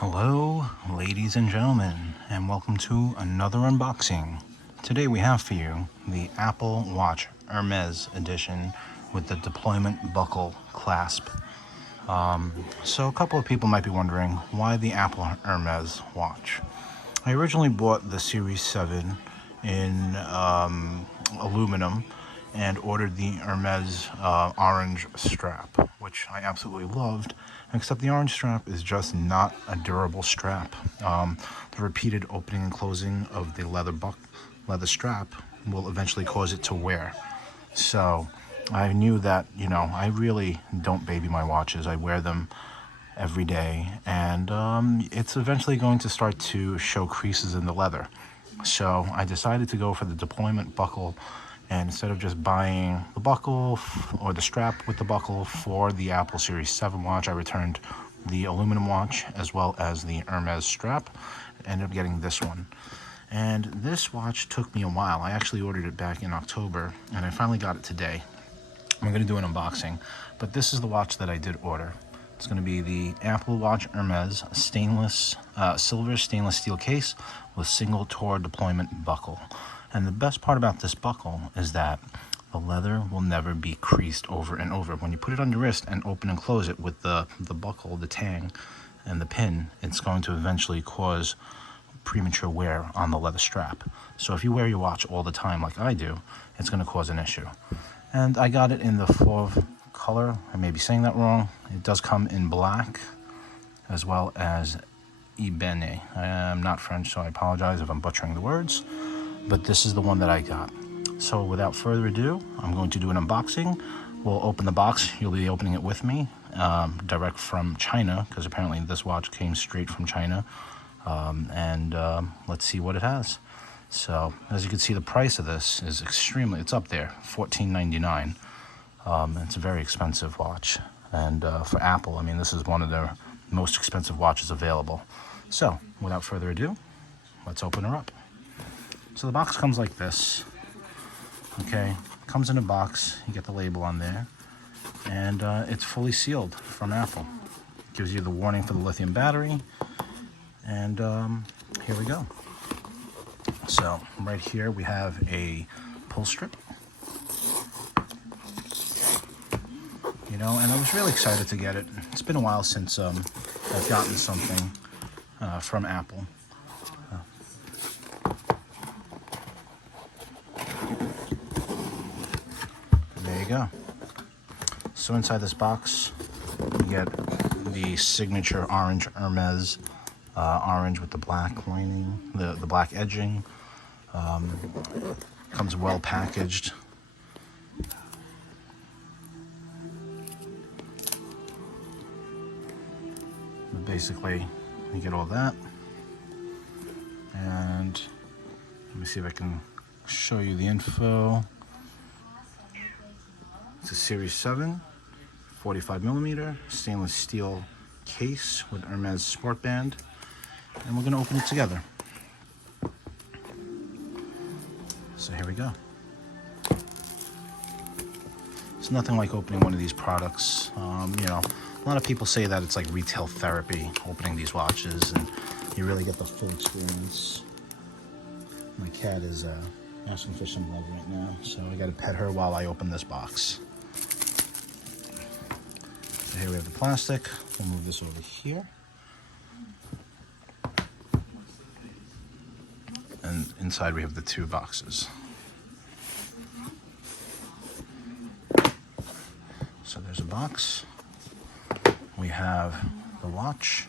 Hello, ladies and gentlemen, and welcome to another unboxing. Today we have for you the Apple Watch Hermès edition with the deployment buckle clasp. So a couple of people might be wondering why the Apple Hermès watch. I originally bought the Series 7 in aluminum and ordered the Hermès orange strap, which I absolutely loved, except the orange strap is just not a durable strap. The repeated opening and closing of the leather strap will eventually cause it to wear. So I knew that, I really don't baby my watches. I wear them every day, and it's eventually going to start to show creases in the leather. So I decided to go for the deployment buckle, and instead of just buying the buckle or the strap with the buckle for the Apple Series 7 watch, I returned the aluminum watch as well as the Hermès strap. Ended up getting this one. And this watch took me a while. I actually ordered it back in October, and I finally got it today. I'm going to do an unboxing, but this is the watch that I did order. It's going to be the Apple Watch Hermès silver stainless steel case with single Tor deployment buckle. And the best part about this buckle is that the leather will never be creased over and over. When you put it on your wrist and open and close it with the buckle, the tang, and the pin, it's going to eventually cause premature wear on the leather strap. So if you wear your watch all the time like I do, it's going to cause an issue. And I got it in the fauve color. I may be saying that wrong. It does come in black as well as ebene. I am not French, so I apologize if I'm butchering the words, but this is the one that I got. So without further ado, I'm going to do an unboxing. We'll open the box. You'll be opening it with me, direct from China, because apparently this watch came straight from China. Let's see what it has. So as you can see, the price of this is it's up there, $14.99. It's a very expensive watch, and for Apple, I mean, this is one of their most expensive watches available. So without further ado, let's open her up. So the box comes like this. Okay, comes in a box. You get the label on there, and it's fully sealed from Apple. Gives you the warning for the lithium battery, and here we go. So right here we have a pull strip. And I was really excited to get it. It's been a while since I've gotten something from Apple. There you go. So inside this box, you get the signature orange Hermès, orange with the black lining, the black edging. Comes well packaged. Basically, you get all that, and let me see if I can show you the info. It's a Series 7, 45mm stainless steel case with Hermès sport band, and we're going to open it together. So here we go. It's nothing like opening one of these products. A lot of people say that it's like retail therapy, opening these watches, and you really get the full experience. My cat is asking for some love right now, so I gotta pet her while I open this box. So here we have the plastic. We'll move this over here. And inside we have the two boxes. So there's a box. We have the watch,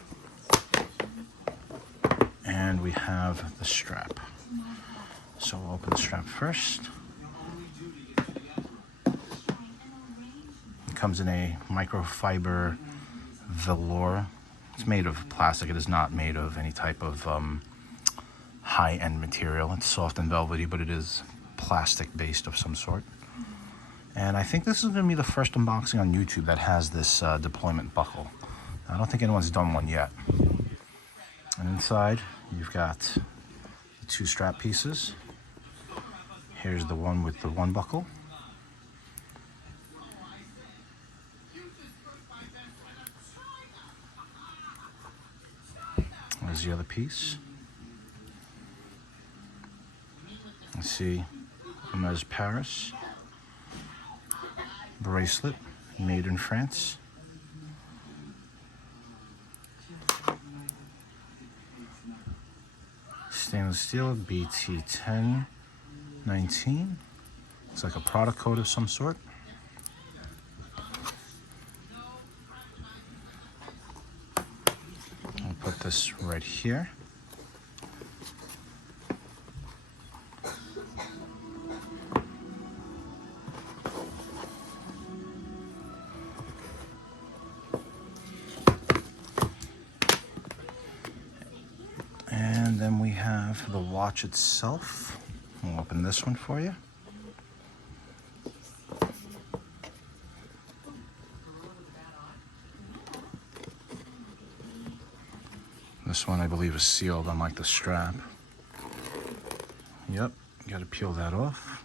and we have the strap. So we'll open the strap first. It comes in a microfiber velour. It's made of plastic. It is not made of any type of high-end material. It's soft and velvety, but it is plastic-based of some sort. And I think this is going to be the first unboxing on YouTube that has this deployment buckle. I don't think anyone's done one yet. And inside, you've got the two strap pieces. Here's the one with the one buckle. Here's the other piece. Let's see, Hermès Paris. Bracelet, made in France. Stainless steel, BT 1019. It's like a product code of some sort. I'll put this right here. And then we have the watch itself. We'll open this one for you. This one I believe is sealed, unlike the strap. Yep, you gotta peel that off.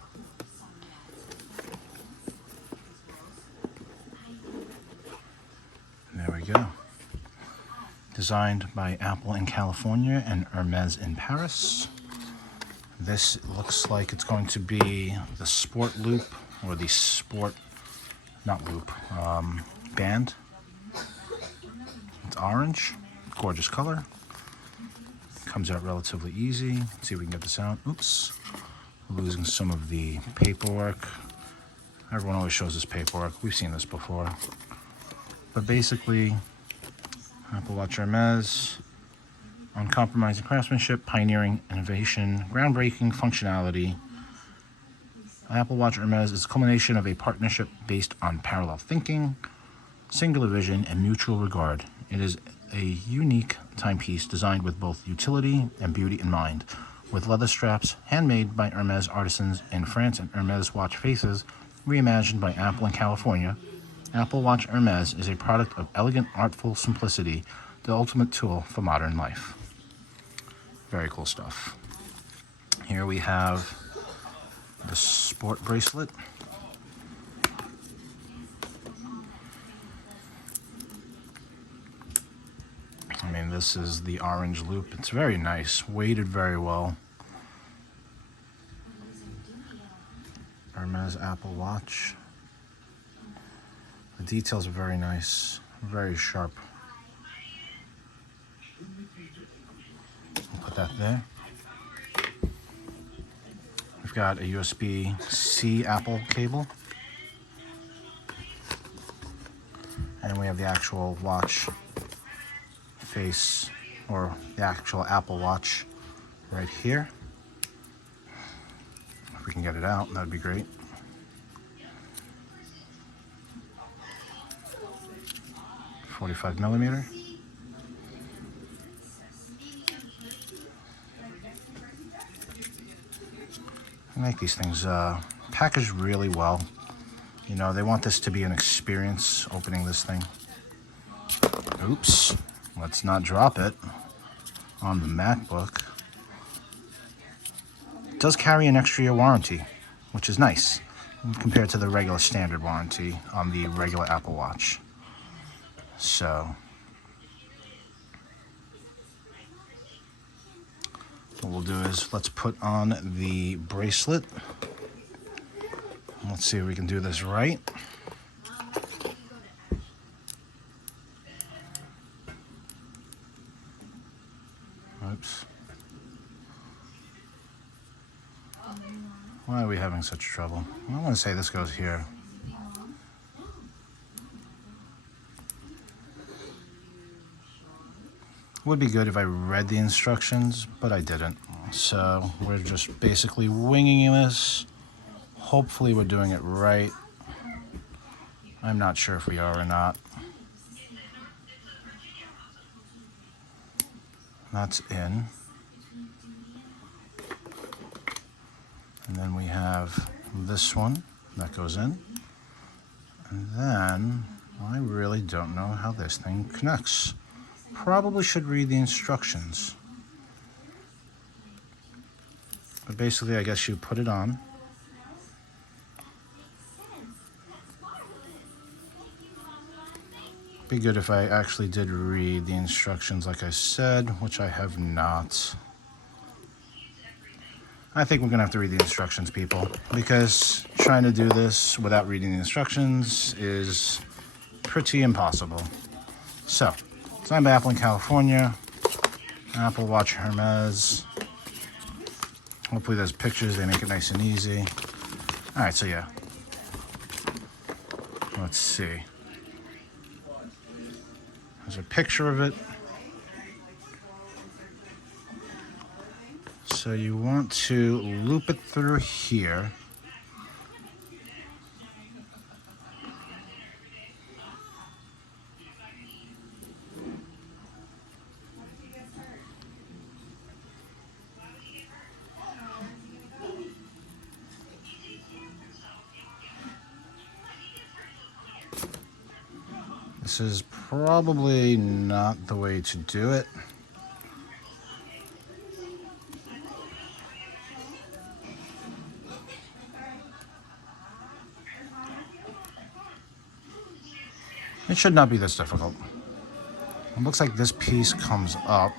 There we go. Designed by Apple in California and Hermès in Paris. This looks like it's going to be the sport loop, or the sport, not loop, band. It's orange, gorgeous color. Comes out relatively easy. Let's see if we can get this out. Oops, losing some of the paperwork. Everyone always shows this paperwork. We've seen this before. But basically, Apple Watch Hermès, uncompromising craftsmanship, pioneering innovation, groundbreaking functionality. Apple Watch Hermès is a culmination of a partnership based on parallel thinking, singular vision, and mutual regard. It is a unique timepiece designed with both utility and beauty in mind, with leather straps handmade by Hermès artisans in France and Hermès watch faces reimagined by Apple in California. Apple Watch Hermès is a product of elegant, artful simplicity, the ultimate tool for modern life. Very cool stuff. Here we have the sport bracelet. I mean, this is the orange loop. It's very nice, weighted very well. Hermès Apple Watch. The details are very nice, very sharp. I'll put that there. We've got a USB-C Apple cable. And we have the actual watch face, or the actual Apple Watch right here. If we can get it out, that'd be great. .45mm. I make these things packaged really well. You know, they want this to be an experience opening this thing. Oops, let's not drop it on the MacBook. It does carry an extra year warranty, which is nice compared to the regular standard warranty on the regular Apple Watch. So, what we'll do is let's put on the bracelet. Let's see if we can do this right. Oops. Why are we having such trouble? I want to say this goes here. Would be good if I read the instructions, but I didn't. So we're just basically winging this. Hopefully we're doing it right. I'm not sure if we are or not. That's in. And then we have this one that goes in. And then I really don't know how this thing connects. Probably should read the instructions. But basically, I guess you put it on. be good if I actually did read the instructions like I said, which I have not. I think we're gonna have to read the instructions, people, because trying to do this without reading the instructions is pretty impossible. So, designed by Apple in California, Apple Watch Hermes. Hopefully there's pictures, they make it nice and easy. All right, so yeah. Let's see. There's a picture of it. So you want to loop it through here. This is probably not the way to do it. It should not be this difficult. It looks like this piece comes up.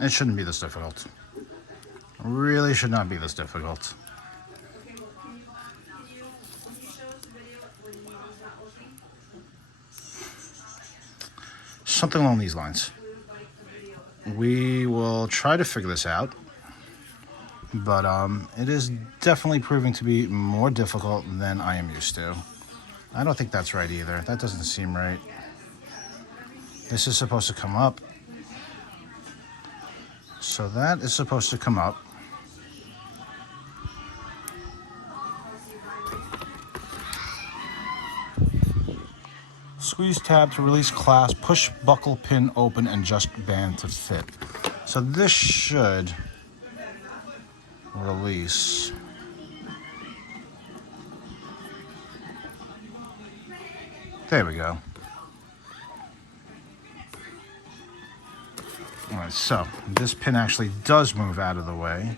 It shouldn't be this difficult. Really should not be this difficult. Something along these lines. We will try to figure this out, but it is definitely proving to be more difficult than I am used to. I don't think that's right either. That doesn't seem right. This is supposed to come up. So that is supposed to come up. Squeeze tab to release clasp, push buckle pin open, and adjust band to fit. So this should release. There we go. All right, so this pin actually does move out of the way.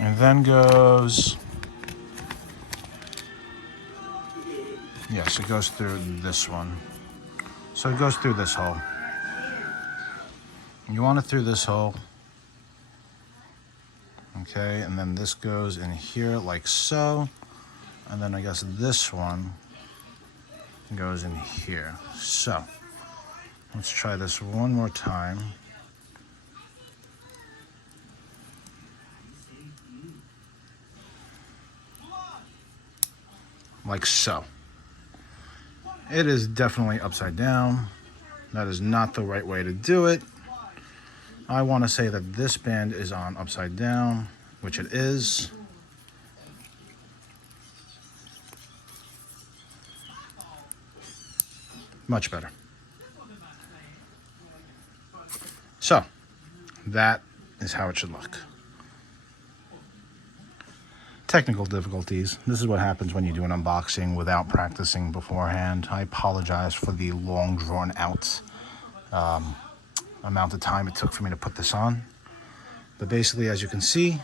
And then goes, yes, it goes through this one. So it goes through this hole. You want it through this hole. Okay, and then this goes in here like so. And then I guess this one goes in here. So let's try this one more time. Like so. It is definitely upside down. That is not the right way to do it. I want to say that this band is on upside down, which it is. Much better. So, that is how it should look. Technical difficulties. This is what happens when you do an unboxing without practicing beforehand. I apologize for the long drawn out amount of time it took for me to put this on. But basically, as you can see,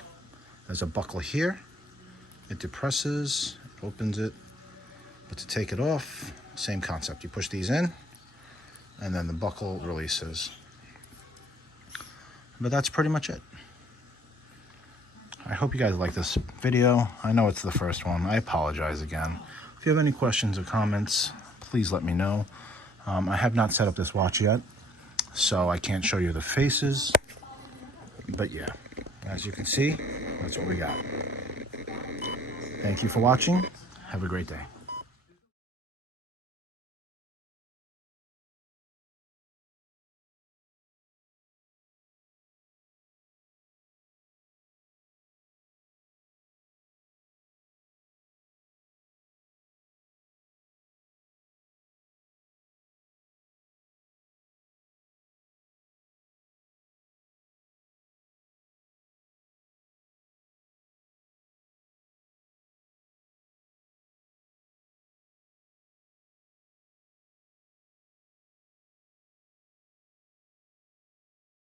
there's a buckle here. It depresses, opens it. But to take it off, same concept. You push these in, and then the buckle releases. But that's pretty much it. I hope you guys like this video. I know it's the first one. I apologize again. If you have any questions or comments, please let me know. I have not set up this watch yet, so I can't show you the faces. But yeah, as you can see, that's what we got. Thank you for watching. Have a great day.